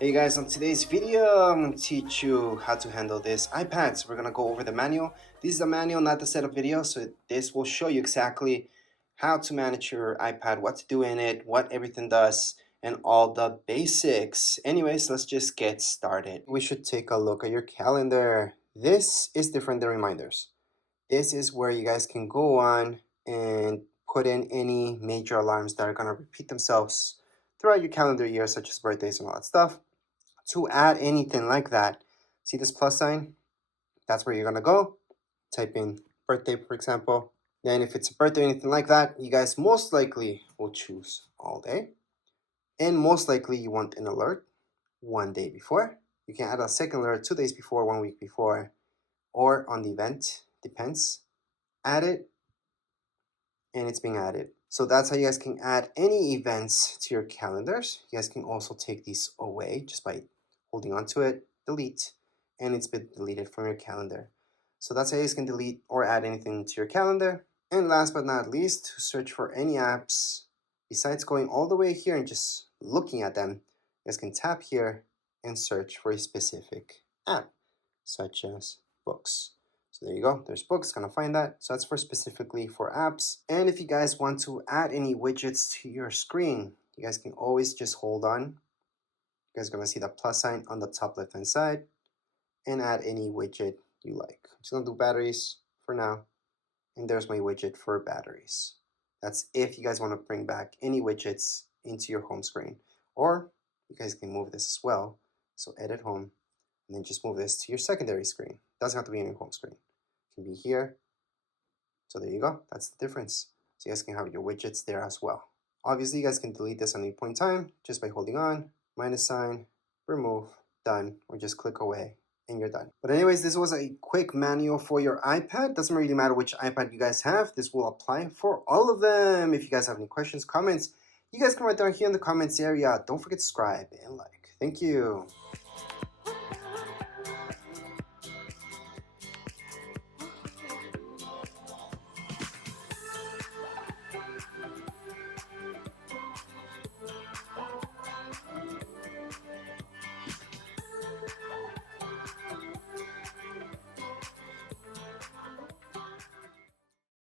Hey guys, on today's video, I'm going to teach you how to handle this iPad. So we're going to go over the manual. This is the manual, not the setup video. So this will show you exactly how to manage your iPad, what to do in it, what everything does, and all the basics. Anyways, let's just get started. We should take a look at your calendar. This is different than reminders. This is where you guys can go on and put in any major alarms that are going to repeat themselves throughout your calendar year, such as birthdays and all that stuff. To add anything like that, see this plus sign? That's where you're gonna go. Type in birthday, for example. Then if it's a birthday or anything like that, you guys most likely will choose all day. And most likely you want an alert 1 day before. You can add a second alert 2 days before, 1 week before, or on the event, depends. Add it, and it's being added. So that's how you guys can add any events to your calendars. You guys can also take these away just by holding on to it, delete, and it's been deleted from your calendar. So that's how you guys can delete or add anything to your calendar. And last but not least, to search for any apps, besides going all the way here and just looking at them, you guys can tap here and search for a specific app, such as books. So there you go, there's books, gonna find that. So that's for specifically for apps. And if you guys want to add any widgets to your screen, you guys can always just hold on. You guys are gonna see the plus sign on the top left hand side and add any widget you like. I'm just gonna do batteries for now. And there's my widget for batteries. That's if you guys want to bring back any widgets into your home screen. Or you guys can move this as well. So edit home and then just move this to your secondary screen. Doesn't have to be in your home screen. It can be here. So there you go. That's the difference. So you guys can have your widgets there as well. Obviously, you guys can delete this at any point in time just by holding on, minus sign, remove, done, or just click away and you're done. But anyways, this was a quick manual for your iPad. Doesn't really matter which iPad you guys have. This will apply for all of them. If you guys have any questions, comments, you guys can write down here in the comments area. Don't forget to subscribe and like. Thank you.